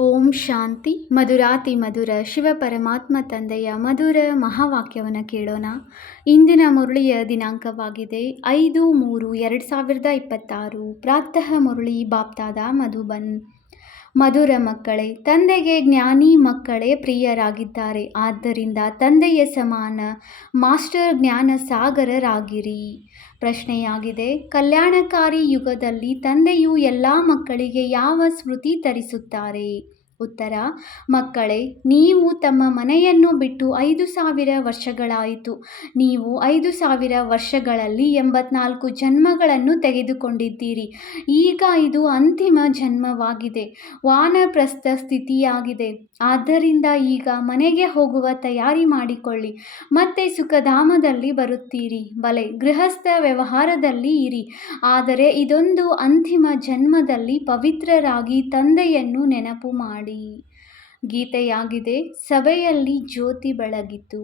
ಓಂ ಶಾಂತಿ. ಮಧುರಾತಿ ಮಧುರ ಶಿವ ಪರಮಾತ್ಮ ತಂದೆಯ ಮಧುರ ಮಹಾವಾಕ್ಯವನ್ನು ಕೇಳೋಣ. ಇಂದಿನ ಮುರಳಿಯ ದಿನಾಂಕವಾಗಿದೆ 5/3/2026. ಪ್ರಾತಃ ಮುರಳಿ ಬಾಪ್ತಾದ ಮಧುಬನ್. ಮಧುರ ಮಕ್ಕಳೇ, ತಂದೆಗೆ ಜ್ಞಾನಿ ಮಕ್ಕಳೇ ಪ್ರಿಯರಾಗಿದ್ದಾರೆ. ಆದ್ದರಿಂದ ತಂದೆಯ ಸಮಾನ ಮಾಸ್ಟರ್ ಜ್ಞಾನ ಸಾಗರರಾಗಿರಿ. ಪ್ರಶ್ನೆಯಾಗಿದೆ, ಕಲ್ಯಾಣಕಾರಿ ಯುಗದಲ್ಲಿ ತಂದೆಯು ಎಲ್ಲ ಮಕ್ಕಳಿಗೆ ಯಾವ ಸ್ಮೃತಿ ತರಿಸುತ್ತಾರೆ? ಉತ್ತರ: ಮಕ್ಕಳೇ, ನೀವು ತಮ್ಮ ಮನೆಯನ್ನು ಬಿಟ್ಟು 5,000 ವರ್ಷಗಳಾಯಿತು. ನೀವು 5,000 ವರ್ಷಗಳಲ್ಲಿ 84 ಜನ್ಮಗಳನ್ನು ತೆಗೆದುಕೊಂಡಿದ್ದೀರಿ. ಈಗ ಇದು ಅಂತಿಮ ಜನ್ಮವಾಗಿದೆ, ವಾನಪ್ರಸ್ಥ ಸ್ಥಿತಿಯಾಗಿದೆ. ಆದ್ದರಿಂದ ಈಗ ಮನೆಗೆ ಹೋಗುವ ತಯಾರಿ ಮಾಡಿಕೊಳ್ಳಿ. ಮತ್ತೆ ಸುಖಧಾಮದಲ್ಲಿ ಬರುತ್ತೀರಿ. ಬಲೆ, ಗೃಹಸ್ಥ ವ್ಯವಹಾರದಲ್ಲಿ ಇರಿ. ಆದರೆ ಇದೊಂದು ಅಂತಿಮ ಜನ್ಮದಲ್ಲಿ ಪವಿತ್ರರಾಗಿ ತಂದೆಯನ್ನು ನೆನಪು ಮಾಡಿ. ಗೀತೆಯಾಗಿದೆ, ಸಭೆಯಲ್ಲಿ ಜ್ಯೋತಿ ಬೆಳಗಿತು.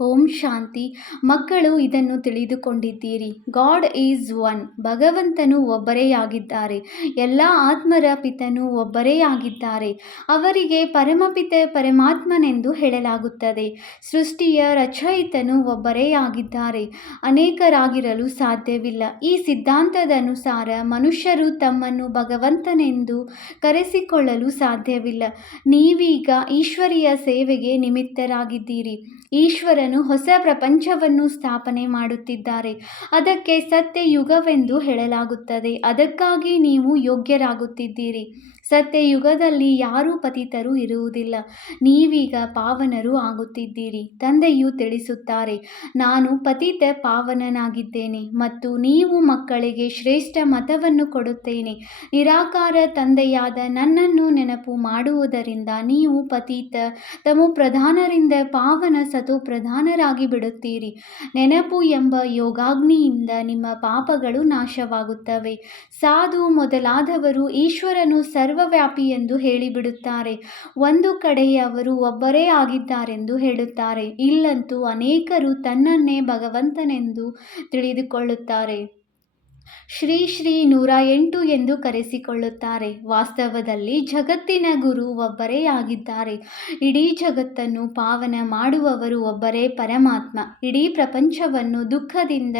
ಓಂ ಶಾಂತಿ. ಮಕ್ಕಳು ಇದನ್ನು ತಿಳಿದುಕೊಂಡಿದ್ದೀರಿ. God is one. ಭಗವಂತನು ಒಬ್ಬರೇ ಆಗಿದ್ದಾರೆ. ಎಲ್ಲ ಆತ್ಮರ ಪಿತನು ಒಬ್ಬರೇ ಆಗಿದ್ದಾರೆ. ಅವರಿಗೆ ಪರಮಪಿತ ಪರಮಾತ್ಮನೆಂದು ಹೇಳಲಾಗುತ್ತದೆ. ಸೃಷ್ಟಿಯ ರಚಯಿತನು ಒಬ್ಬರೇ ಆಗಿದ್ದಾರೆ. ಅನೇಕರಾಗಿರಲು ಸಾಧ್ಯವಿಲ್ಲ. ಈ ಸಿದ್ಧಾಂತದ ಅನುಸಾರ ಮನುಷ್ಯರು ತಮ್ಮನ್ನು ಭಗವಂತನೆಂದು ಕರೆಸಿಕೊಳ್ಳಲು ಸಾಧ್ಯವಿಲ್ಲ. ನೀವೀಗ ಈಶ್ವರಿಯ ಸೇವೆಗೆ ನಿಮಿತ್ತರಾಗಿದ್ದೀರಿ. ಈಶ್ವರನು ಹೊಸ ಪ್ರಪಂಚವನ್ನು ಸ್ಥಾಪನೆ ಮಾಡುತ್ತಿದ್ದಾರೆ. ಅದಕ್ಕೆ ಸತ್ಯಯುಗವೆಂದು ಹೇಳಲಾಗುತ್ತದೆ. ಅದಕ್ಕಾಗಿ ನೀವು ಯೋಗ್ಯರಾಗುತ್ತಿದ್ದೀರಿ. ಸತ್ಯಯುಗದಲ್ಲಿ ಯಾರೂ ಪತಿತರು ಇರುವುದಿಲ್ಲ. ನೀವೀಗ ಪಾವನರು ಆಗುತ್ತಿದ್ದೀರಿ. ತಂದೆಯು ತಿಳಿಸುತ್ತಾರೆ, ನಾನು ಪತಿತ ಪಾವನನಾಗಿದ್ದೇನೆ ಮತ್ತು ನೀವು ಮಕ್ಕಳಿಗೆ ಶ್ರೇಷ್ಠ ಮತವನ್ನು ಕೊಡುತ್ತೇನೆ. ನಿರಾಕಾರ ತಂದೆಯಾದ ನನ್ನನ್ನು ನೆನಪು ಮಾಡುವುದರಿಂದ ನೀವು ಪತಿತ ತಮೋಪ್ರಧಾನರಿಂದ ಪಾವನ ಸತೋಪ್ರಧಾನರಾಗಿ ಬಿಡುತ್ತೀರಿ. ನೆನಪು ಎಂಬ ಯೋಗಾಗ್ನಿಯಿಂದ ನಿಮ್ಮ ಪಾಪಗಳು ನಾಶವಾಗುತ್ತವೆ. ಸಾಧು ಮೊದಲಾದವರು ಈಶ್ವರನು ಸರ್ವವ್ಯಾಪಿ ಎಂದು ಹೇಳಿಬಿಡುತ್ತಾರೆ. ಒಂದು ಕಡೆ ಅವರು ಒಬ್ಬರೇ ಆಗಿದ್ದಾರೆಂದು ಹೇಳುತ್ತಾರೆ. ಇಲ್ಲಂತೂ ಅನೇಕರು ತನ್ನನ್ನೇ ಭಗವಂತನೆಂದು ತಿಳಿದುಕೊಳ್ಳುತ್ತಾರೆ. ಶ್ರೀ ಶ್ರೀ 108 ಎಂದು ಕರೆಸಿಕೊಳ್ಳುತ್ತಾರೆ. ವಾಸ್ತವದಲ್ಲಿ ಜಗತ್ತಿನ ಗುರು ಒಬ್ಬರೇ ಆಗಿದ್ದಾರೆ. ಇಡೀ ಜಗತ್ತನ್ನು ಪಾವನ ಮಾಡುವವರು ಒಬ್ಬರೇ ಪರಮಾತ್ಮ. ಇಡೀ ಪ್ರಪಂಚವನ್ನು ದುಃಖದಿಂದ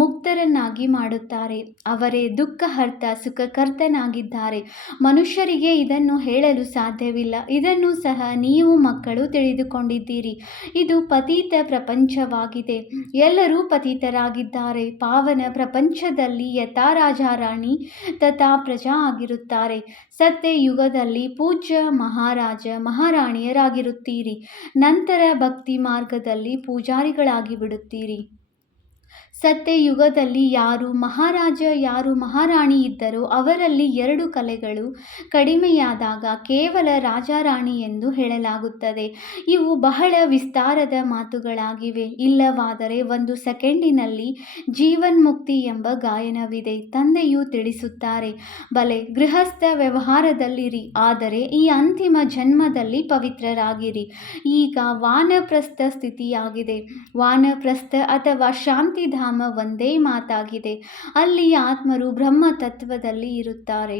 ಮುಕ್ತರನ್ನಾಗಿ ಮಾಡುತ್ತಾರೆ. ಅವರೇ ದುಃಖಹರ್ತ ಸುಖಕರ್ತನಾಗಿದ್ದಾರೆ. ಮನುಷ್ಯರಿಗೆ ಇದನ್ನು ಹೇಳಲು ಸಾಧ್ಯವಿಲ್ಲ. ಇದನ್ನು ಸಹ ನೀವು ಮಕ್ಕಳು ತಿಳಿದುಕೊಂಡಿದ್ದೀರಿ. ಇದು ಪತಿತ ಪ್ರಪಂಚವಾಗಿದೆ. ಎಲ್ಲರೂ ಪತಿತರಾಗಿದ್ದಾರೆ. ಪಾವನ ಪ್ರಪಂಚದಲ್ಲಿ ಯಥಾ ರಾಜಾರಾಣಿ ತಥಾ ಪ್ರಜಾ ಆಗಿರುತ್ತಾರೆ. ಸತ್ಯಯುಗದಲ್ಲಿ ಪೂಜ್ಯ ಮಹಾರಾಜ ಮಹಾರಾಣಿಯರಾಗಿರುತ್ತೀರಿ. ನಂತರ ಭಕ್ತಿ ಮಾರ್ಗದಲ್ಲಿ ಪೂಜಾರಿಗಳಾಗಿ ಬಿಡುತ್ತೀರಿ. ಸತ್ಯಯುಗದಲ್ಲಿ ಯಾರು ಮಹಾರಾಜ ಯಾರು ಮಹಾರಾಣಿ ಇದ್ದರೋ ಅವರಲ್ಲಿ 2 ಕಲೆಗಳು ಕಡಿಮೆಯಾದಾಗ ಕೇವಲ ರಾಜಾರಾಣಿ ಎಂದು ಹೇಳಲಾಗುತ್ತದೆ. ಇವು ಬಹಳ ವಿಸ್ತಾರದ ಮಾತುಗಳಾಗಿವೆ. ಇಲ್ಲವಾದರೆ 1 ಸೆಕೆಂಡಿನಲ್ಲಿ ಜೀವನ್ಮುಕ್ತಿ ಎಂಬ ಗಾಯನವಿದೆ. ತಂದೆಯು ತಿಳಿಸುತ್ತಾರೆ, ಬಲೆ, ಗೃಹಸ್ಥ ವ್ಯವಹಾರದಲ್ಲಿರಿ. ಆದರೆ ಈ ಅಂತಿಮ ಜನ್ಮದಲ್ಲಿ ಪವಿತ್ರರಾಗಿರಿ. ಈಗ ವಾನಪ್ರಸ್ಥ ಸ್ಥಿತಿಯಾಗಿದೆ. ವಾನಪ್ರಸ್ಥ ಅಥವಾ ಶಾಂತಿಧಾಮ ಒಂದೇ ಮಾತಾಗಿದೆ. ಅಲ್ಲಿ ಆತ್ಮರು ಬ್ರಹ್ಮ ತತ್ವದಲ್ಲಿ ಇರುತ್ತಾರೆ.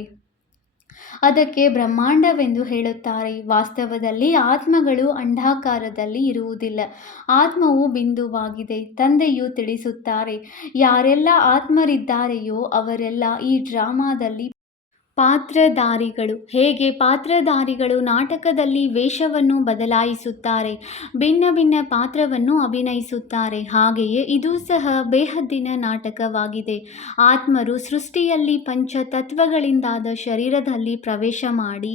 ಅದಕ್ಕೆ ಬ್ರಹ್ಮಾಂಡವೆಂದು ಹೇಳುತ್ತಾರೆ. ವಾಸ್ತವದಲ್ಲಿ ಆತ್ಮಗಳು ಅಂಡಾಕಾರದಲ್ಲಿ ಇರುವುದಿಲ್ಲ. ಆತ್ಮವು ಬಿಂದುವಾಗಿದೆ. ತಂದೆಯು ತಿಳಿಸುತ್ತಾರೆ, ಯಾರೆಲ್ಲ ಆತ್ಮರಿದ್ದಾರೆಯೋ ಅವರೆಲ್ಲ ಈ ಡ್ರಾಮಾದಲ್ಲಿ ಪಾತ್ರಧಾರಿಗಳು. ಹೇಗೆ ಪಾತ್ರಧಾರಿಗಳು ನಾಟಕದಲ್ಲಿ ವೇಷವನ್ನು ಬದಲಾಯಿಸುತ್ತಾರೆ, ಭಿನ್ನ ಭಿನ್ನ ಪಾತ್ರವನ್ನು ಅಭಿನಯಿಸುತ್ತಾರೆ, ಹಾಗೆಯೇ ಇದು ಸಹ ಬೇಹದ್ದಿನ ನಾಟಕವಾಗಿದೆ. ಆತ್ಮರು ಸೃಷ್ಟಿಯಲ್ಲಿ ಪಂಚತತ್ವಗಳಿಂದಾದ ಶರೀರದಲ್ಲಿ ಪ್ರವೇಶ ಮಾಡಿ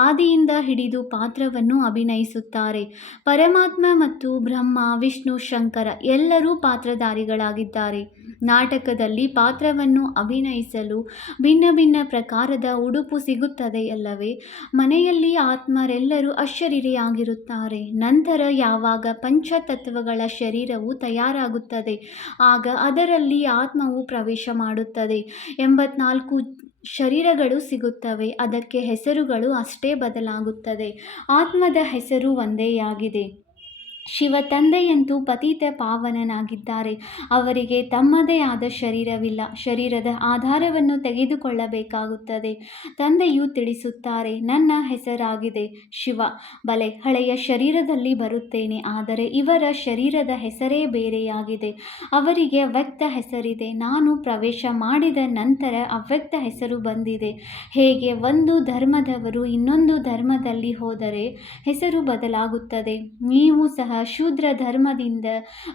ಆದಿಯಿಂದ ಹಿಡಿದು ಪಾತ್ರವನ್ನು ಅಭಿನಯಿಸುತ್ತಾರೆ. ಪರಮಾತ್ಮ ಮತ್ತು ಬ್ರಹ್ಮ ವಿಷ್ಣು ಶಂಕರ ಎಲ್ಲರೂ ಪಾತ್ರಧಾರಿಗಳಾಗಿದ್ದಾರೆ. ನಾಟಕದಲ್ಲಿ ಪಾತ್ರವನ್ನು ಅಭಿನಯಿಸಲು ಭಿನ್ನ ಭಿನ್ನ ಪ್ರಕಾರದ ಉಡುಪು ಸಿಗುತ್ತದೆಯಲ್ಲವೇ? ಮನೆಯಲ್ಲಿ ಆತ್ಮರೆಲ್ಲರೂ ಅಶರೀರಿಯಾಗಿರುತ್ತಾರೆ. ನಂತರ ಯಾವಾಗ ಪಂಚತತ್ವಗಳ ಶರೀರವು ತಯಾರಾಗುತ್ತದೆ ಆಗ ಅದರಲ್ಲಿ ಆತ್ಮವು ಪ್ರವೇಶ ಮಾಡುತ್ತದೆ. 84 ಶರೀರಗಳು ಸಿಗುತ್ತವೆ. ಅದಕ್ಕೆ ಹೆಸರುಗಳು ಅಷ್ಟೇ ಬದಲಾಗುತ್ತದೆ. ಆತ್ಮದ ಹೆಸರು ಒಂದೇಯಾಗಿದೆ. ಶಿವ ತಂದೆಯಂತೂ ಪತಿತ ಪಾವನನಾಗಿದ್ದಾರೆ. ಅವರಿಗೆ ತಮ್ಮದೇ ಆದ ಶರೀರವಿಲ್ಲ. ಶರೀರದ ಆಧಾರವನ್ನು ತೆಗೆದುಕೊಳ್ಳಬೇಕಾಗುತ್ತದೆ. ತಂದೆಯು ತಿಳಿಸುತ್ತಾರೆ, ನನ್ನ ಹೆಸರಾಗಿದೆ ಶಿವ. ಬಲೆ, ಹಳೆಯ ಶರೀರದಲ್ಲಿ ಬರುತ್ತೇನೆ, ಆದರೆ ಇವರ ಶರೀರದ ಹೆಸರೇ ಬೇರೆಯಾಗಿದೆ. ಅವರಿಗೆ ಅವ್ಯಕ್ತ ಹೆಸರಿದೆ. ನಾನು ಪ್ರವೇಶ ಮಾಡಿದ ನಂತರ ಅವ್ಯಕ್ತ ಹೆಸರು ಬಂದಿದೆ. ಹೇಗೆ ಒಂದು ಧರ್ಮದವರು ಇನ್ನೊಂದು ಧರ್ಮದಲ್ಲಿ ಹೋದರೆ ಹೆಸರು ಬದಲಾಗುತ್ತದೆ, ನೀವು ಸಹ ಶೂದ್ರ ಧರ್ಮದಿಂದ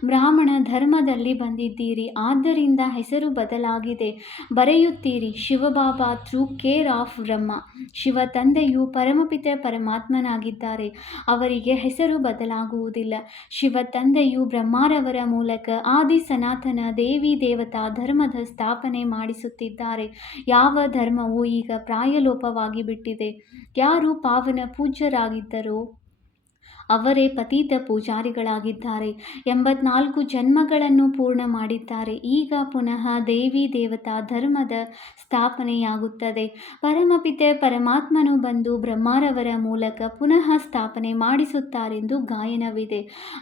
ಬ್ರಾಹ್ಮಣ ಧರ್ಮದಲ್ಲಿ ಬಂದಿದ್ದೀರಿ, ಆದ್ದರಿಂದ ಹೆಸರು ಬದಲಾಗಿದೆ. ಬರೆಯುತ್ತೀರಿ ಶಿವಬಾಬಾ ಥ್ರೂ ಕೇರ್ ಆಫ್ ಬ್ರಹ್ಮ. ಶಿವ ತಂದೆಯು ಪರಮಪಿತ ಪರಮಾತ್ಮನಾಗಿದ್ದಾರೆ. ಅವರಿಗೆ ಹೆಸರು ಬದಲಾಗುವುದಿಲ್ಲ. ಶಿವ ತಂದೆಯು ಬ್ರಹ್ಮರವರ ಮೂಲಕ ಆದಿ ಸನಾತನ ದೇವಿ ದೇವತಾ ಧರ್ಮದ ಸ್ಥಾಪನೆ ಮಾಡಿಸುತ್ತಿದ್ದಾರೆ. ಯಾವ ಧರ್ಮವು ಈಗ ಪ್ರಾಯಲೋಪವಾಗಿ ಬಿಟ್ಟಿದೆ. ಯಾರು ಪಾವನ ಪೂಜ್ಯರಾಗಿದ್ದರೋ ಅವರೇ ಪತಿತ ಪೂಜಾರಿಗಳಾಗಿದ್ದಾರೆ. 84 ಜನ್ಮಗಳನ್ನು ಪೂರ್ಣ ಮಾಡಿದ್ದಾರೆ. ಈಗ ಪುನಃ ದೇವಿ ದೇವತಾ ಧರ್ಮದ ಸ್ಥಾಪನೆಯಾಗುತ್ತದೆ. ಪರಮಪಿತೆ ಪರಮಾತ್ಮನು ಬಂದು ಬ್ರಹ್ಮರವರ ಮೂಲಕ ಪುನಃ ಸ್ಥಾಪನೆ ಮಾಡಿಸುತ್ತಾರೆಂದು ಗಾಯನವಿದೆ.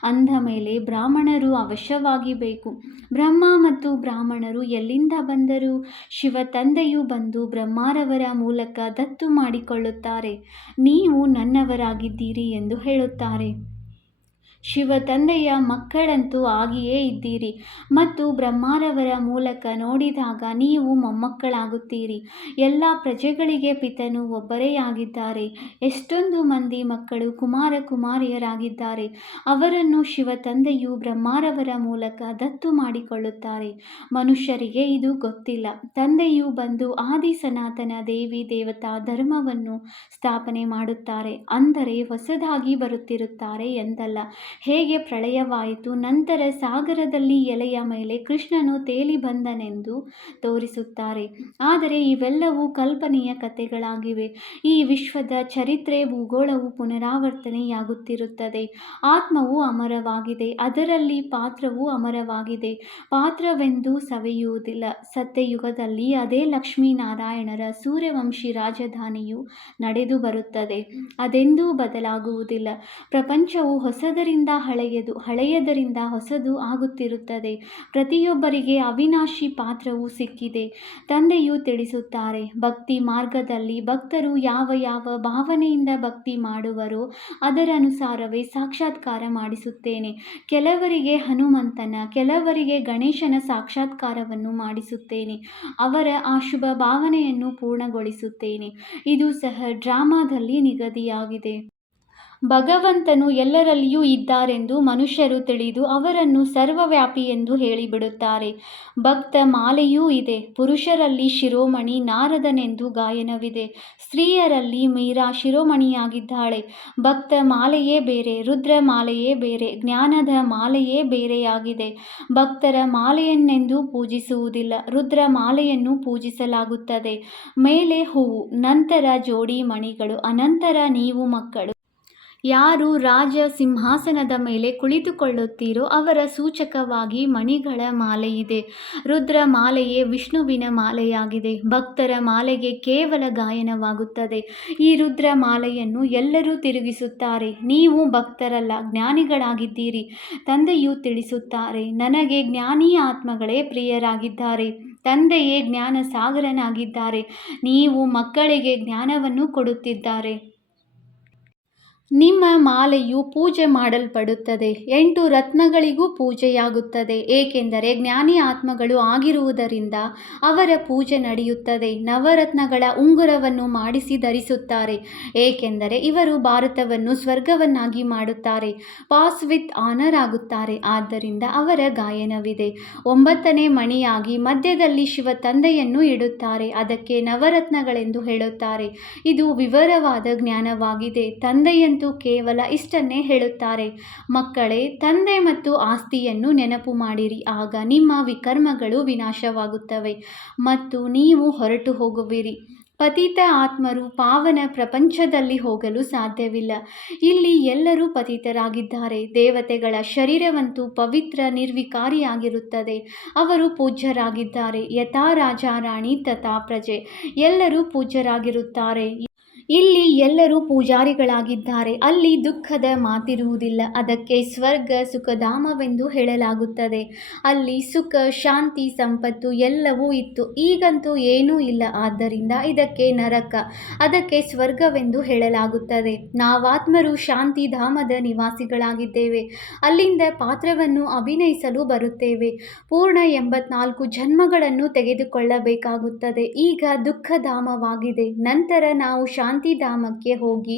ಅಂದ ಮೇಲೆ ಬ್ರಾಹ್ಮಣರು ಅವಶ್ಯವಾಗಿ ಬೇಕು. ಬ್ರಹ್ಮ ಮತ್ತು ಬ್ರಾಹ್ಮಣರು ಎಲ್ಲಿಂದ ಬಂದರು? ಶಿವ ತಂದೆಯು ಬಂದು ಬ್ರಹ್ಮರವರ ಮೂಲಕ ದತ್ತು ಮಾಡಿಕೊಳ್ಳುತ್ತಾರೆ. ನೀವು ನನ್ನವರಾಗಿದ್ದೀರಿ ಎಂದು ಹೇಳುತ್ತಾರೆ. ಶಿವ ತಂದೆಯ ಮಕ್ಕಳಂತೂ ಆಗಿಯೇ ಇದ್ದೀರಿ ಮತ್ತು ಬ್ರಹ್ಮರವರ ಮೂಲಕ ನೋಡಿದಾಗ ನೀವು ಮೊಮ್ಮಕ್ಕಳಾಗುತ್ತೀರಿ. ಎಲ್ಲ ಪ್ರಜೆಗಳಿಗೆ ಪಿತನು ಒಬ್ಬರೇ ಆಗಿದ್ದಾರೆ. ಎಷ್ಟೊಂದು ಮಂದಿ ಮಕ್ಕಳು ಕುಮಾರ ಕುಮಾರಿಯರಾಗಿದ್ದಾರೆ. ಅವರನ್ನು ಶಿವ ತಂದೆಯು ಬ್ರಹ್ಮರವರ ಮೂಲಕ ದತ್ತು ಮಾಡಿಕೊಳ್ಳುತ್ತಾರೆ. ಮನುಷ್ಯರಿಗೆ ಇದು ಗೊತ್ತಿಲ್ಲ. ತಂದೆಯು ಬಂದು ಆದಿ ಸನಾತನ ದೇವಿ ದೇವತಾ ಧರ್ಮವನ್ನು ಸ್ಥಾಪನೆ ಮಾಡುತ್ತಾರೆ. ಅಂದರೆ ಹೊಸದಾಗಿ ಬರುತ್ತಿರುತ್ತಾರೆ ಎಂದಲ್ಲ. ಹೇಗೆ ಪ್ರಳಯವಾಯಿತು, ನಂತರ ಸಾಗರದಲ್ಲಿ ಎಲೆಯ ಮೇಲೆ ಕೃಷ್ಣನು ತೇಲಿ ಬಂದನೆಂದು ತೋರಿಸುತ್ತಾರೆ. ಆದರೆ ಇವೆಲ್ಲವೂ ಕಲ್ಪನೆಯ ಕಥೆಗಳಾಗಿವೆ. ಈ ವಿಶ್ವದ ಚರಿತ್ರೆ ಭೂಗೋಳವು ಪುನರಾವರ್ತನೆಯಾಗುತ್ತಿರುತ್ತದೆ. ಆತ್ಮವು ಅಮರವಾಗಿದೆ, ಅದರಲ್ಲಿ ಪಾತ್ರವೂ ಅಮರವಾಗಿದೆ. ಪಾತ್ರವೆಂದೂ ಸವೆಯುವುದಿಲ್ಲ. ಸತ್ಯಯುಗದಲ್ಲಿ ಅದೇ ಲಕ್ಷ್ಮೀನಾರಾಯಣರ ಸೂರ್ಯವಂಶಿ ರಾಜಧಾನಿಯು ನಡೆದು ಬರುತ್ತದೆ. ಅದೆಂದೂ ಬದಲಾಗುವುದಿಲ್ಲ. ಪ್ರಪಂಚವು ಹೊಸದರಿಂದ ಹಳೆಯದು, ಹಳೆಯದರಿಂದ ಹೊಸದು ಆಗುತ್ತಿರುತ್ತದೆ. ಪ್ರತಿಯೊಬ್ಬರಿಗೆ ಅವಿನಾಶಿ ಪಾತ್ರವು ಸಿಕ್ಕಿದೆ. ತಂದೆಯು ತಿಳಿಸುತ್ತಾರೆ, ಭಕ್ತಿ ಮಾರ್ಗದಲ್ಲಿ ಭಕ್ತರು ಯಾವ ಯಾವ ಭಾವನೆಯಿಂದ ಭಕ್ತಿ ಮಾಡುವರೋ ಅದರನುಸಾರವೇ ಸಾಕ್ಷಾತ್ಕಾರ ಮಾಡಿಸುತ್ತೇನೆ. ಕೆಲವರಿಗೆ ಹನುಮಂತನ, ಕೆಲವರಿಗೆ ಗಣೇಶನ ಸಾಕ್ಷಾತ್ಕಾರವನ್ನು ಮಾಡಿಸುತ್ತೇನೆ. ಅವರ ಆ ಶುಭ ಭಾವನೆಯನ್ನು ಪೂರ್ಣಗೊಳಿಸುತ್ತೇನೆ. ಇದು ಸಹ ಡ್ರಾಮಾದಲ್ಲಿ ನಿಗದಿಯಾಗಿದೆ. ಭಗವಂತನು ಎಲ್ಲರಲ್ಲಿಯೂ ಇದ್ದಾರೆಂದು ಮನುಷ್ಯರು ತಿಳಿದು ಅವರನ್ನು ಸರ್ವವ್ಯಾಪಿ ಎಂದು ಹೇಳಿಬಿಡುತ್ತಾರೆ. ಭಕ್ತ ಮಾಲೆಯೂ ಇದೆ. ಪುರುಷರಲ್ಲಿ ಶಿರೋಮಣಿ ನಾರದನೆಂದು ಗಾಯನವಿದೆ. ಸ್ತ್ರೀಯರಲ್ಲಿ ಮೀರಾ ಶಿರೋಮಣಿಯಾಗಿದ್ದಾಳೆ. ಭಕ್ತ ಮಾಲೆಯೇ ಬೇರೆ, ರುದ್ರ ಮಾಲೆಯೇ ಬೇರೆ, ಜ್ಞಾನದ ಮಾಲೆಯೇ ಬೇರೆಯಾಗಿದೆ. ಭಕ್ತರ ಮಾಲೆಯನ್ನೆಂದೂ ಪೂಜಿಸುವುದಿಲ್ಲ. ರುದ್ರ ಮಾಲೆಯನ್ನು ಪೂಜಿಸಲಾಗುತ್ತದೆ. ಮೇಲೆ ಹೂವು, ನಂತರ ಜೋಡಿ ಮಣಿಗಳು, ಅನಂತರ ನೀವು ಮಕ್ಕಳು. ಯಾರು ರಾಜ ಸಿಂಹಾಸನದ ಮೇಲೆ ಕುಳಿತುಕೊಳ್ಳುತ್ತೀರೋ ಅವರ ಸೂಚಕವಾಗಿ ಮಣಿಗಳ ಮಾಲೆಯಿದೆ. ರುದ್ರ ಮಾಲೆಯೇ ವಿಷ್ಣುವಿನ ಮಾಲೆಯಾಗಿದೆ. ಭಕ್ತರ ಮಾಲೆಗೆ ಕೇವಲ ಗಾಯನವಾಗುತ್ತದೆ. ಈ ರುದ್ರ ಮಾಲೆಯನ್ನು ಎಲ್ಲರೂ ತಿರುಗಿಸುತ್ತಾರೆ. ನೀವು ಭಕ್ತರಲ್ಲ, ಜ್ಞಾನಿಗಳಾಗಿದ್ದೀರಿ. ತಂದೆಯು ತಿಳಿಸುತ್ತಾರೆ, ನನಗೆ ಜ್ಞಾನಿ ಆತ್ಮಗಳೇ ಪ್ರಿಯರಾಗಿದ್ದಾರೆ. ತಂದೆಯೇ ಜ್ಞಾನ ಸಾಗರನಾಗಿದ್ದಾರೆ. ನೀವು ಮಕ್ಕಳಿಗೆ ಜ್ಞಾನವನ್ನು ಕೊಡುತ್ತಿದ್ದಾರೆ. ನಿಮ್ಮ ಮಾಲೆಯು ಪೂಜೆ ಮಾಡಲ್ಪಡುತ್ತದೆ. 8 ರತ್ನಗಳಿಗೂ ಪೂಜೆಯಾಗುತ್ತದೆ, ಏಕೆಂದರೆ ಜ್ಞಾನಿ ಆತ್ಮಗಳು ಆಗಿರುವುದರಿಂದ ಅವರ ಪೂಜೆ ನಡೆಯುತ್ತದೆ. ನವರತ್ನಗಳ ಉಂಗುರವನ್ನು ಮಾಡಿಸಿ ಧರಿಸುತ್ತಾರೆ, ಏಕೆಂದರೆ ಇವರು ಭಾರತವನ್ನು ಸ್ವರ್ಗವನ್ನಾಗಿ ಮಾಡುತ್ತಾರೆ. ಪಾಸ್ ವಿತ್ ಆನರ್ ಆಗುತ್ತಾರೆ. ಆದ್ದರಿಂದ ಅವರ ಗಾಯನವಿದೆ. 9ನೇ ಮಣಿಯಾಗಿ ಮಧ್ಯದಲ್ಲಿ ಶಿವ ತಂದೆಯನ್ನು ಇಡುತ್ತಾರೆ. ಅದಕ್ಕೆ ನವರತ್ನಗಳೆಂದು ಹೇಳುತ್ತಾರೆ. ಇದು ವಿವರವಾದ ಜ್ಞಾನವಾಗಿದೆ. ತಂದೆಯನ್ನು ಕೇವಲ ಇಷ್ಟನ್ನೇ ಹೇಳುತ್ತಾರೆ, ಮಕ್ಕಳೇ, ತಂದೆ ಮತ್ತು ಆಸ್ತಿಯನ್ನು ನೆನಪು ಮಾಡಿರಿ, ಆಗ ನಿಮ್ಮ ವಿಕರ್ಮಗಳು ವಿನಾಶವಾಗುತ್ತವೆ ಮತ್ತು ನೀವು ಹೊರಟು ಹೋಗುವಿರಿ. ಪತಿತ ಆತ್ಮರು ಪಾವನ ಪ್ರಪಂಚದಲ್ಲಿ ಹೋಗಲು ಸಾಧ್ಯವಿಲ್ಲ. ಇಲ್ಲಿ ಎಲ್ಲರೂ ಪತಿತರಾಗಿದ್ದಾರೆ. ದೇವತೆಗಳ ಶರೀರವಂತೂ ಪವಿತ್ರ ನಿರ್ವಿಕಾರಿಯಾಗಿರುತ್ತದೆ. ಅವರು ಪೂಜ್ಯರಾಗಿದ್ದಾರೆ. ಯಥಾ ರಾಜ ರಾಣಿ ತಥಾ ಪ್ರಜೆ. ಎಲ್ಲರೂ ಪೂಜ್ಯರಾಗಿರುತ್ತಾರೆ. ಇಲ್ಲಿ ಎಲ್ಲರೂ ಪೂಜಾರಿಗಳಾಗಿದ್ದಾರೆ. ಅಲ್ಲಿ ದುಃಖದ ಮಾತಿರುವುದಿಲ್ಲ. ಅದಕ್ಕೆ ಸ್ವರ್ಗ ಸುಖಧಾಮವೆಂದು ಹೇಳಲಾಗುತ್ತದೆ. ಅಲ್ಲಿ ಸುಖ, ಶಾಂತಿ, ಸಂಪತ್ತು ಎಲ್ಲವೂ ಇತ್ತು. ಈಗಂತೂ ಏನೂ ಇಲ್ಲ. ಆದ್ದರಿಂದ ಇದಕ್ಕೆ ನರಕ, ಅದಕ್ಕೆ ಸ್ವರ್ಗವೆಂದು ಹೇಳಲಾಗುತ್ತದೆ. ನಾವಾತ್ಮರು ಶಾಂತಿಧಾಮದ ನಿವಾಸಿಗಳಾಗಿದ್ದೇವೆ. ಅಲ್ಲಿಂದ ಪಾತ್ರವನ್ನು ಅಭಿನಯಿಸಲು ಬರುತ್ತೇವೆ. ಪೂರ್ಣ 84 ಜನ್ಮಗಳನ್ನು ತೆಗೆದುಕೊಳ್ಳಬೇಕಾಗುತ್ತದೆ. ಈಗ ದುಃಖಧಾಮವಾಗಿದೆ. ನಂತರ ನಾವು ಶಾಂತಿಧಾಮಕ್ಕೆ ಹೋಗಿ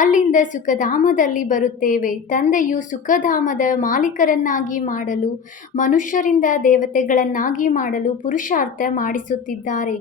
ಅಲ್ಲಿಂದ ಸುಖಧಾಮದಲ್ಲಿ ಬರುತ್ತೇವೆ. ತಂದೆಯು ಸುಖಧಾಮದ ಮಾಲೀಕರನ್ನಾಗಿ ಮಾಡಲು, ಮನುಷ್ಯರಿಂದ ದೇವತೆಗಳನ್ನಾಗಿ ಮಾಡಲು ಪುರುಷಾರ್ಥ ಮಾಡಿಸುತ್ತಿದ್ದಾರೆ.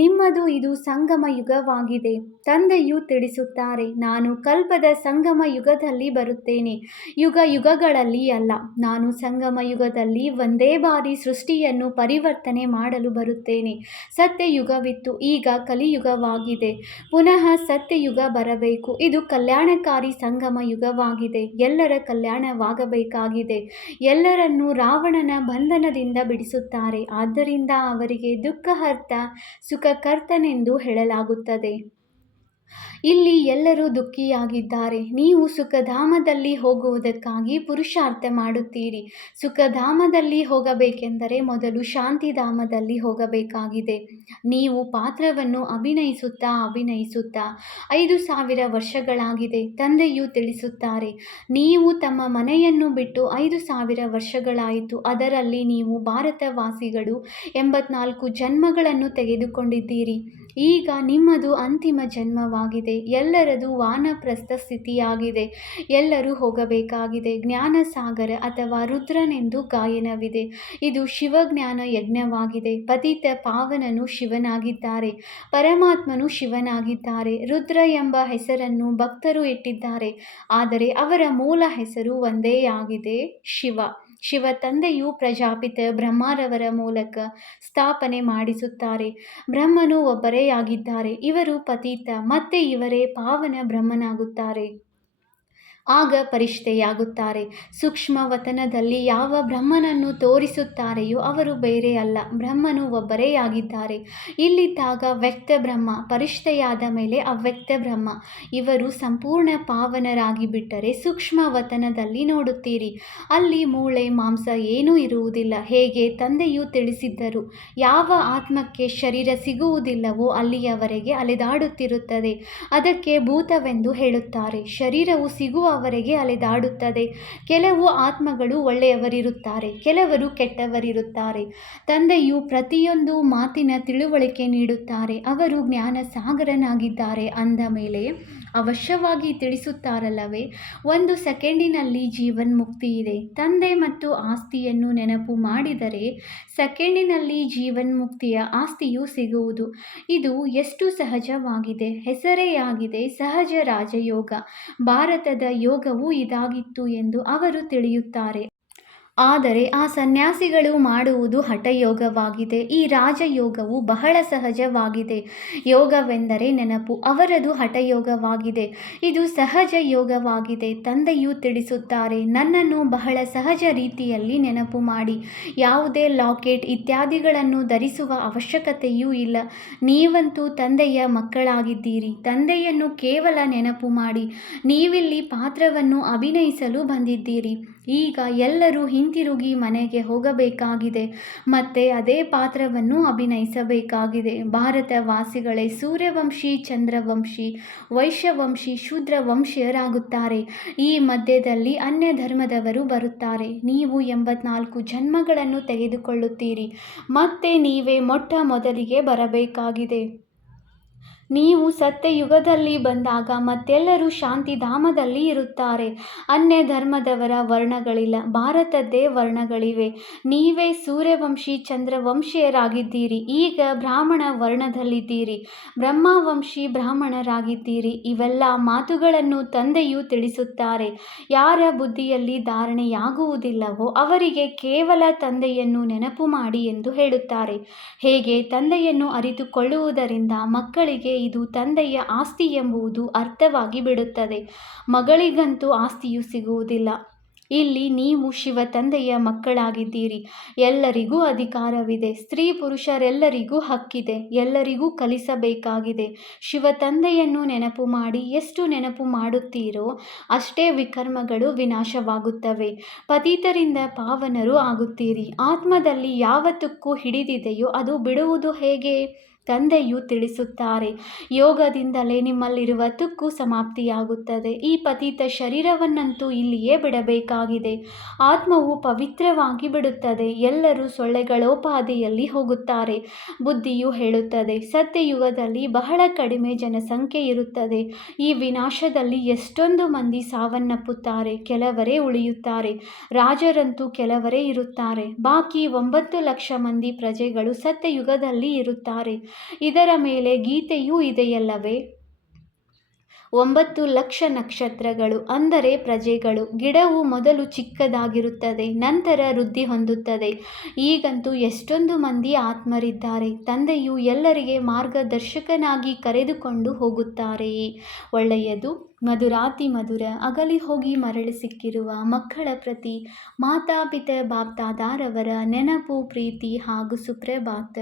ನಿಮ್ಮದು ಇದು ಸಂಗಮ ಯುಗವಾಗಿದೆ. ತಂದೆಯು ತಿಳಿಸುತ್ತಾರೆ, ನಾನು ಕಲ್ಪದ ಸಂಗಮ ಯುಗದಲ್ಲಿ ಬರುತ್ತೇನೆ, ಯುಗ ಯುಗಗಳಲ್ಲಿ ಅಲ್ಲ. ನಾನು ಸಂಗಮ ಯುಗದಲ್ಲಿ ಒಂದೇ ಬಾರಿ ಸೃಷ್ಟಿಯನ್ನು ಪರಿವರ್ತನೆ ಮಾಡಲು ಬರುತ್ತೇನೆ. ಸತ್ಯಯುಗವಿತ್ತು, ಈಗ ಕಲಿಯುಗವಾಗಿದೆ. ಪುನಃ ಸತ್ಯಯುಗ ಬರಬೇಕು. ಇದು ಕಲ್ಯಾಣಕಾರಿ ಸಂಗಮ ಯುಗವಾಗಿದೆ. ಎಲ್ಲರ ಕಲ್ಯಾಣವಾಗಬೇಕಾಗಿದೆ. ಎಲ್ಲರನ್ನೂ ರಾವಣನ ಬಂಧನದಿಂದ ಬಿಡಿಸುತ್ತಾರೆ. ಆದ್ದರಿಂದ ಅವರಿಗೆ ದುಃಖಹರ್ತ, ಸುಖಕರ್ತನೆಂದು ಹೇಳಲಾಗುತ್ತದೆ. ಇಲ್ಲಿ ಎಲ್ಲರೂ ದುಃಖಿಯಾಗಿದ್ದಾರೆ. ನೀವು ಸುಖಧಾಮದಲ್ಲಿ ಹೋಗುವುದಕ್ಕಾಗಿ ಪುರುಷಾರ್ಥ ಮಾಡುತ್ತೀರಿ. ಸುಖಧಾಮದಲ್ಲಿ ಹೋಗಬೇಕೆಂದರೆ ಮೊದಲು ಶಾಂತಿಧಾಮದಲ್ಲಿ ಹೋಗಬೇಕಾಗಿದೆ. ನೀವು ಪಾತ್ರವನ್ನು ಅಭಿನಯಿಸುತ್ತಾ 5,000 ವರ್ಷಗಳಾಗಿದೆ. ತಂದೆಯು ತಿಳಿಸುತ್ತಾರೆ, ನೀವು ತಮ್ಮ ಮನೆಯನ್ನು ಬಿಟ್ಟು 5,000 ವರ್ಷಗಳಾಯಿತು. ಅದರಲ್ಲಿ ನೀವು ಭಾರತವಾಸಿಗಳು 84 ಜನ್ಮಗಳನ್ನು ತೆಗೆದುಕೊಂಡಿದ್ದೀರಿ. ಈಗ ನಿಮ್ಮದು ಅಂತಿಮ ಜನ್ಮವಾಗಿದೆ. ಎಲ್ಲರದು ವಾನಪ್ರಸ್ಥ ಸ್ಥಿತಿಯಾಗಿದೆ. ಎಲ್ಲರೂ ಹೋಗಬೇಕಾಗಿದೆ. ಜ್ಞಾನಸಾಗರ ಅಥವಾ ರುದ್ರನೆಂದು ಗಾಯನವಿದೆ. ಇದು ಶಿವಜ್ಞಾನ ಯಜ್ಞವಾಗಿದೆ. ಪತಿತ ಪಾವನನು ಶಿವನಾಗಿದ್ದಾರೆ. ಪರಮಾತ್ಮನು ಶಿವನಾಗಿದ್ದಾರೆ. ರುದ್ರ ಎಂಬ ಹೆಸರನ್ನು ಭಕ್ತರು ಇಟ್ಟಿದ್ದಾರೆ. ಆದರೆ ಅವರ ಮೂಲ ಹೆಸರು ಒಂದೇ ಆಗಿದೆ, ಶಿವ. ಶಿವ ತಂದೆಯು ಪ್ರಜಾಪಿತ ಬ್ರಹ್ಮರವರ ಮೂಲಕ ಸ್ಥಾಪನೆ ಮಾಡಿಸುತ್ತಾರೆ. ಬ್ರಹ್ಮನು ಒಬ್ಬರೇ ಆಗಿದ್ದಾರೆ. ಇವರು ಪತಿತ, ಮತ್ತೆ ಇವರೇ ಪಾವನ ಬ್ರಹ್ಮನಾಗುತ್ತಾರೆ. ಆಗ ಪರಿಷ್ಠೆಯಾಗುತ್ತಾರೆ. ಸೂಕ್ಷ್ಮ ವತನದಲ್ಲಿ ಯಾವ ಬ್ರಹ್ಮನನ್ನು ತೋರಿಸುತ್ತಾರೆಯೋ ಅವರು ಬೇರೆ ಅಲ್ಲ, ಬ್ರಹ್ಮನು ಒಬ್ಬರೇ ಆಗಿದ್ದಾರೆ. ಇಲ್ಲಿದ್ದಾಗ ವ್ಯಕ್ತ ಬ್ರಹ್ಮ, ಪರಿಷ್ಠೆಯಾದ ಮೇಲೆ ಅವ್ಯಕ್ತ ಬ್ರಹ್ಮ. ಇವರು ಸಂಪೂರ್ಣ ಪಾವನರಾಗಿ ಬಿಟ್ಟರೆ ಸೂಕ್ಷ್ಮ ವತನದಲ್ಲಿ ನೋಡುತ್ತೀರಿ, ಅಲ್ಲಿ ಮೂಳೆ ಮಾಂಸ ಏನೂ ಇರುವುದಿಲ್ಲ. ಹೇಗೆ ತಂದೆಯು ತಿಳಿಸಿದ್ದರು, ಯಾವ ಆತ್ಮಕ್ಕೆ ಶರೀರ ಸಿಗುವುದಿಲ್ಲವೋ ಅಲ್ಲಿಯವರೆಗೆ ಅಲೆದಾಡುತ್ತಿರುತ್ತದೆ. ಅದಕ್ಕೆ ಭೂತವೆಂದು ಹೇಳುತ್ತಾರೆ. ಶರೀರವು ಸಿಗುವವರೆಗೆ ಅಲೆದಾಡುತ್ತದೆ. ಕೆಲವು ಆತ್ಮಗಳು ಒಳ್ಳೆಯವರಿರುತ್ತಾರೆ, ಕೆಲವರು ಕೆಟ್ಟವರಿರುತ್ತಾರೆ. ತಂದೆಯು ಪ್ರತಿಯೊಂದು ಮಾತಿನ ತಿಳುವಳಿಕೆ ನೀಡುತ್ತಾರೆ. ಅವರು ಜ್ಞಾನ ಸಾಗರನಾಗಿದ್ದಾರೆ ಅಂದ ಮೇಲೆ ಅವಶ್ಯವಾಗಿ ತಿಳಿಸುತ್ತಾರಲ್ಲವೇ, 1 ಸೆಕೆಂಡಿನಲ್ಲಿ ಜೀವನ್ಮುಕ್ತಿ ಇದೆ. ತಂದೆ ಮತ್ತು ಆಸ್ತಿಯನ್ನು ನೆನಪು ಮಾಡಿದರೆ ಸೆಕೆಂಡಿನಲ್ಲಿ ಜೀವನ್ಮುಕ್ತಿಯ ಆಸ್ತಿಯು ಸಿಗುವುದು. ಇದು ಎಷ್ಟು ಸಹಜವಾಗಿದೆ. ಹೆಸರೇ ಆಗಿದೆ ಸಹಜ ರಾಜಯೋಗ. ಭಾರತದ ಯೋಗವು ಇದಾಗಿತ್ತು ಎಂದು ಅವರು ತಿಳಿಯುತ್ತಾರೆ. ಆದರೆ ಆ ಸನ್ಯಾಸಿಗಳು ಮಾಡುವುದು ಹಠಯೋಗವಾಗಿದೆ. ಈ ರಾಜಯೋಗವು ಬಹಳ ಸಹಜವಾಗಿದೆ. ಯೋಗವೆಂದರೆ ನೆನಪು, ಅವರದು ಹಠಯೋಗವಾಗಿದೆ. ಇದು ಸಹಜ ಯೋಗವಾಗಿದೆ. ತಂದೆಯು ತಿಳಿಸುತ್ತಾರೆ, ನನ್ನನ್ನು ಬಹಳ ಸಹಜ ರೀತಿಯಲ್ಲಿ ನೆನಪು ಮಾಡಿ. ಯಾವುದೇ ಲಾಕೆಟ್ ಇತ್ಯಾದಿಗಳನ್ನು ಧರಿಸುವ ಅವಶ್ಯಕತೆಯೂ ಇಲ್ಲ. ನೀವಂತೂ ತಂದೆಯ ಮಕ್ಕಳಾಗಿದ್ದೀರಿ. ತಂದೆಯನ್ನು ಕೇವಲ ನೆನಪು ಮಾಡಿ. ನೀವಿಲ್ಲಿ ಪಾತ್ರವನ್ನು ಅಭಿನಯಿಸಲು ಬಂದಿದ್ದೀರಿ. ಈಗ ಎಲ್ಲರೂ ಹಿಂತಿರುಗಿ ಮನೆಗೆ ಹೋಗಬೇಕಾಗಿದೆ. ಮತ್ತೆ ಅದೇ ಪಾತ್ರವನ್ನು ಅಭಿನಯಿಸಬೇಕಾಗಿದೆ. ಭಾರತವಾಸಿಗಳೇ ಸೂರ್ಯವಂಶಿ, ಚಂದ್ರವಂಶಿ, ವೈಶ್ಯವಂಶಿ, ಶೂದ್ರವಂಶೀಯರಾಗುತ್ತಾರೆ. ಈ ಮಧ್ಯದಲ್ಲಿ ಅನ್ಯ ಧರ್ಮದವರು ಬರುತ್ತಾರೆ. ನೀವು 84 ಜನ್ಮಗಳನ್ನು ತೆಗೆದುಕೊಳ್ಳುತ್ತೀರಿ. ಮತ್ತೆ ನೀವೇ ಮೊಟ್ಟ ಮೊದಲಿಗೆ ಬರಬೇಕಾಗಿದೆ. ನೀವು ಸತ್ಯಯುಗದಲ್ಲಿ ಬಂದಾಗ ಮತ್ತೆಲ್ಲರೂ ಶಾಂತಿಧಾಮದಲ್ಲಿ ಇರುತ್ತಾರೆ. ಅನ್ಯ ಧರ್ಮದವರ ವರ್ಣಗಳಿಲ್ಲ, ಭಾರತದ್ದೇ ವರ್ಣಗಳಿವೆ. ನೀವೇ ಸೂರ್ಯವಂಶಿ, ಚಂದ್ರವಂಶೀಯರಾಗಿದ್ದೀರಿ. ಈಗ ಬ್ರಾಹ್ಮಣ ವರ್ಣದಲ್ಲಿದ್ದೀರಿ. ಬ್ರಹ್ಮವಂಶಿ ಬ್ರಾಹ್ಮಣರಾಗಿದ್ದೀರಿ. ಇವೆಲ್ಲ ಮಾತುಗಳನ್ನು ತಂದೆಯು ತಿಳಿಸುತ್ತಾರೆ. ಯಾರ ಬುದ್ಧಿಯಲ್ಲಿ ಧಾರಣೆಯಾಗುವುದಿಲ್ಲವೋ ಅವರಿಗೆ ಕೇವಲ ತಂದೆಯನ್ನು ನೆನಪು ಮಾಡಿ ಎಂದು ಹೇಳುತ್ತಾರೆ. ಹೇಗೆ ತಂದೆಯನ್ನು ಅರಿತುಕೊಳ್ಳುವುದರಿಂದ ಮಕ್ಕಳಿಗೆ ಇದು ತಂದೆಯ ಆಸ್ತಿ ಎಂಬುದು ಅರ್ಥವಾಗಿ ಬಿಡುತ್ತದೆ. ಮಗಳಿಗಂತೂ ಆಸ್ತಿಯು ಸಿಗುವುದಿಲ್ಲ. ಇಲ್ಲಿ ನೀವು ಶಿವ ತಂದೆಯ ಮಕ್ಕಳಾಗಿದ್ದೀರಿ. ಎಲ್ಲರಿಗೂ ಅಧಿಕಾರವಿದೆ. ಸ್ತ್ರೀ ಪುರುಷರೆಲ್ಲರಿಗೂ ಹಕ್ಕಿದೆ. ಎಲ್ಲರಿಗೂ ಕಲಿಸಬೇಕಾಗಿದೆ. ಶಿವ ತಂದೆಯನ್ನು ನೆನಪು ಮಾಡಿ ಎಷ್ಟು ನೆನಪು ಮಾಡುತ್ತೀರೋ ಅಷ್ಟೇ ವಿಕರ್ಮಗಳು ವಿನಾಶವಾಗುತ್ತವೆ. ಪತಿತರಿಂದ ಪಾವನರು ಆಗುತ್ತೀರಿ. ಆತ್ಮದಲ್ಲಿ ಯಾವ ತುಕ್ಕು ಹಿಡಿದಿದೆಯೋ ಅದು ಬಿಡುವುದು ಹೇಗೆ? ತಂದೆಯು ತಿಳಿಸುತ್ತಾರೆ, ಯೋಗದಿಂದಲೇ ನಿಮ್ಮಲ್ಲಿರುವ ತುಕ್ಕು ಸಮಾಪ್ತಿಯಾಗುತ್ತದೆ. ಈ ಪತಿತ ಶರೀರವನ್ನಂತೂ ಇಲ್ಲಿಯೇ ಬಿಡಬೇಕಾಗಿದೆ. ಆತ್ಮವು ಪವಿತ್ರವಾಗಿ ಬಿಡುತ್ತದೆ. ಎಲ್ಲರೂ ಸೊಳ್ಳೆಗಳೋಪಾದಿಯಲ್ಲಿ ಹೋಗುತ್ತಾರೆ. ಬುದ್ಧಿಯು ಹೇಳುತ್ತದೆ, ಸತ್ಯಯುಗದಲ್ಲಿ ಬಹಳ ಕಡಿಮೆ ಜನಸಂಖ್ಯೆ ಇರುತ್ತದೆ. ಈ ವಿನಾಶದಲ್ಲಿ ಎಷ್ಟೊಂದು ಮಂದಿ ಸಾವನ್ನಪ್ಪುತ್ತಾರೆ, ಕೆಲವರೇ ಉಳಿಯುತ್ತಾರೆ. ರಾಜರಂತೂ ಕೆಲವರೇ ಇರುತ್ತಾರೆ. ಬಾಕಿ 9 ಲಕ್ಷ ಮಂದಿ ಪ್ರಜೆಗಳು ಸತ್ಯಯುಗದಲ್ಲಿ ಇರುತ್ತಾರೆ. ಇದರ ಮೇಲೆ ಗೀತೆಯೂ ಇದೆಯಲ್ಲವೇ? 9 ಲಕ್ಷ ನಕ್ಷತ್ರಗಳು ಅಂದರೆ ಪ್ರಜೆಗಳು. ಗಿಡವು ಮೊದಲು ಚಿಕ್ಕದಾಗಿರುತ್ತದೆ, ನಂತರ ವೃದ್ಧಿ ಹೊಂದುತ್ತದೆ. ಈಗಂತೂ ಎಷ್ಟೊಂದು ಮಂದಿ ಆತ್ಮರಿದ್ದಾರೆ. ತಂದೆಯು ಎಲ್ಲರಿಗೆ ಮಾರ್ಗದರ್ಶಕನಾಗಿ ಕರೆದುಕೊಂಡು ಹೋಗುತ್ತಾರೆ. ಒಳ್ಳೆಯದು. ಮಧುರಾತಿ ಮಧುರ ಅಗಲಿ ಹೋಗಿ ಮರಳಿ ಸಿಕ್ಕಿರುವ ಮಕ್ಕಳ ಪ್ರತಿ ಮಾತಾಪಿತ ಬಾಪ್ದಾದಾರವರ ನೆನಪು, ಪ್ರೀತಿ ಹಾಗೂ ಸುಪ್ರಭಾತ.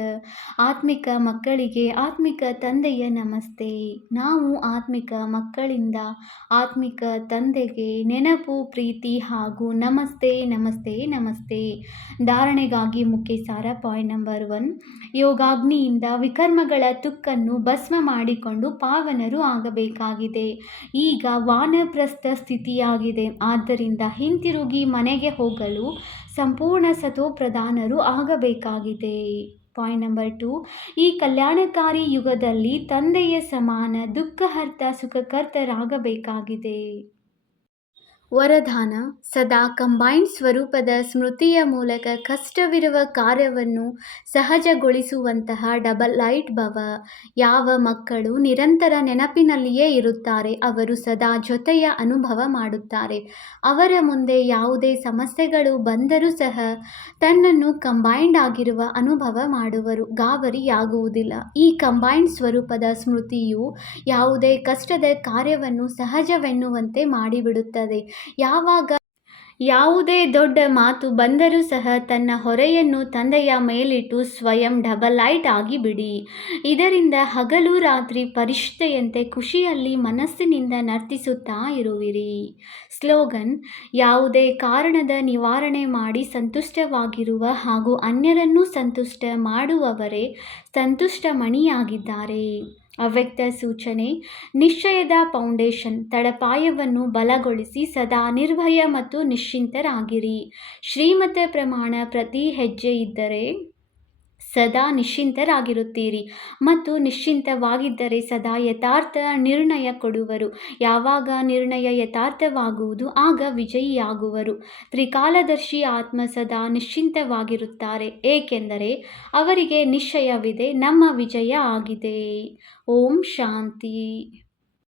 ಆತ್ಮಿಕ ಮಕ್ಕಳಿಗೆ ಆತ್ಮಿಕ ತಂದೆಯ ನಮಸ್ತೆ. ನಾವು ಆತ್ಮಿಕ ಮಕ್ಕಳಿಂದ ಆತ್ಮಿಕ ತಂದೆಗೆ ನೆನಪು, ಪ್ರೀತಿ ಹಾಗೂ ನಮಸ್ತೆ ನಮಸ್ತೆ ನಮಸ್ತೆ. ಧಾರಣೆಗಾಗಿ ಮುಖ್ಯ ಸಾರ ಪಾಯಿಂಟ್ ನಂಬರ್ 1. ಯೋಗಾಗ್ನಿಯಿಂದ ವಿಕರ್ಮಗಳ ತುಕ್ಕನ್ನು ಭಸ್ಮ ಮಾಡಿಕೊಂಡು ಪಾವನರು ಆಗಬೇಕಾಗಿದೆ. ಈಗ ವಾನಪ್ರಸ್ಥ ಸ್ಥಿತಿಯಾಗಿದೆ. ಆದ್ದರಿಂದ ಹಿಂತಿರುಗಿ ಮನೆಗೆ ಹೋಗಲು ಸಂಪೂರ್ಣ ಸತೋಪ್ರಧಾನರು ಆಗಬೇಕಾಗಿದೆ. Point number 2. ಈ ಕಲ್ಯಾಣಕಾರಿ ಯುಗದಲ್ಲಿ ತಂದೆಯ ಸಮಾನ ದುಃಖಹರ್ತ ಸುಖಕರ್ತರಾಗಬೇಕಾಗಿದೆ. ವರದಾನ: ಸದಾ ಕಂಬೈನ್ಡ್ ಸ್ವರೂಪದ ಸ್ಮೃತಿಯ ಮೂಲಕ ಕಷ್ಟವಿರುವ ಕಾರ್ಯವನ್ನು ಸಹಜಗೊಳಿಸುವಂತಹ ಡಬಲ್ ಲೈಟ್ ಭವ. ಯಾವ ಮಕ್ಕಳು ನಿರಂತರ ನೆನಪಿನಲ್ಲಿಯೇ ಇರುತ್ತಾರೆ ಅವರು ಸದಾ ಜೊತೆಯ ಅನುಭವ ಮಾಡುತ್ತಾರೆ. ಅವರ ಮುಂದೆ ಯಾವುದೇ ಸಮಸ್ಯೆಗಳು ಬಂದರೂ ಸಹ ತನ್ನನ್ನು ಕಂಬೈನ್ಡ್ ಆಗಿರುವ ಅನುಭವ ಮಾಡುವರು, ಗಾಬರಿಯಾಗುವುದಿಲ್ಲ. ಈ ಕಂಬೈನ್ಡ್ ಸ್ವರೂಪದ ಸ್ಮೃತಿಯು ಯಾವುದೇ ಕಷ್ಟದ ಕಾರ್ಯವನ್ನು ಸಹಜವೆನ್ನುವಂತೆ ಮಾಡಿಬಿಡುತ್ತದೆ. ಯಾವಾಗ ಯಾವುದೇ ದೊಡ್ಡ ಮಾತು ಬಂದರೂ ಸಹ ತನ್ನ ಹೊರೆಯನ್ನು ತಂದೆಯ ಮೇಲಿಟ್ಟು ಸ್ವಯಂ ಡಬಲ್ ಲೈಟ್ ಆಗಿಬಿಡಿ. ಇದರಿಂದ ಹಗಲು ರಾತ್ರಿ ಪರಿಷ್ಠೆಯಂತೆ ಖುಷಿಯಲ್ಲಿ ಮನಸ್ಸಿನಿಂದ ನರ್ತಿಸುತ್ತಾ ಇರುವಿರಿ. ಸ್ಲೋಗನ್: ಯಾವುದೇ ಕಾರಣದ ನಿವಾರಣೆ ಮಾಡಿ ಸಂತುಷ್ಟವಾಗಿರುವ ಹಾಗೂ ಅನ್ಯರನ್ನು ಸಂತುಷ್ಟ ಮಾಡುವವರೇ ಸಂತುಷ್ಟ ಮಣಿಯಾಗಿದ್ದಾರೆ. ಅವ್ಯಕ್ತ ಸೂಚನೆ: ನಿಶ್ಚಯದ ಫೌಂಡೇಶನ್ ತಳಪಾಯವನ್ನು ಬಲಗೊಳಿಸಿ ಸದಾ ನಿರ್ಭಯ ಮತ್ತು ನಿಶ್ಚಿಂತರಾಗಿರಿ. ಶ್ರೀಮತ ಪ್ರಮಾಣ ಪ್ರತಿ ಹೆಜ್ಜೆ ಇದ್ದರೆ ಸದಾ ನಿಶ್ಚಿಂತರಾಗಿರುತ್ತೀರಿ ಮತ್ತು ನಿಶ್ಚಿಂತವಾಗಿದ್ದರೆ ಸದಾ ಯಥಾರ್ಥ ನಿರ್ಣಯ ಕೊಡುವರು. ಯಾವಾಗ ನಿರ್ಣಯ ಯಥಾರ್ಥವಾಗುವುದು ಆಗ ವಿಜಯಿಯಾಗುವರು. ತ್ರಿಕಾಲದರ್ಶಿ ಆತ್ಮ ಸದಾ ನಿಶ್ಚಿಂತವಾಗಿರುತ್ತಾರೆ, ಏಕೆಂದರೆ ಅವರಿಗೆ ನಿಶ್ಚಯವಿದೆ, ನಮ್ಮ ವಿಜಯ ಆಗಿದೆ. ಓಂ ಶಾಂತಿ.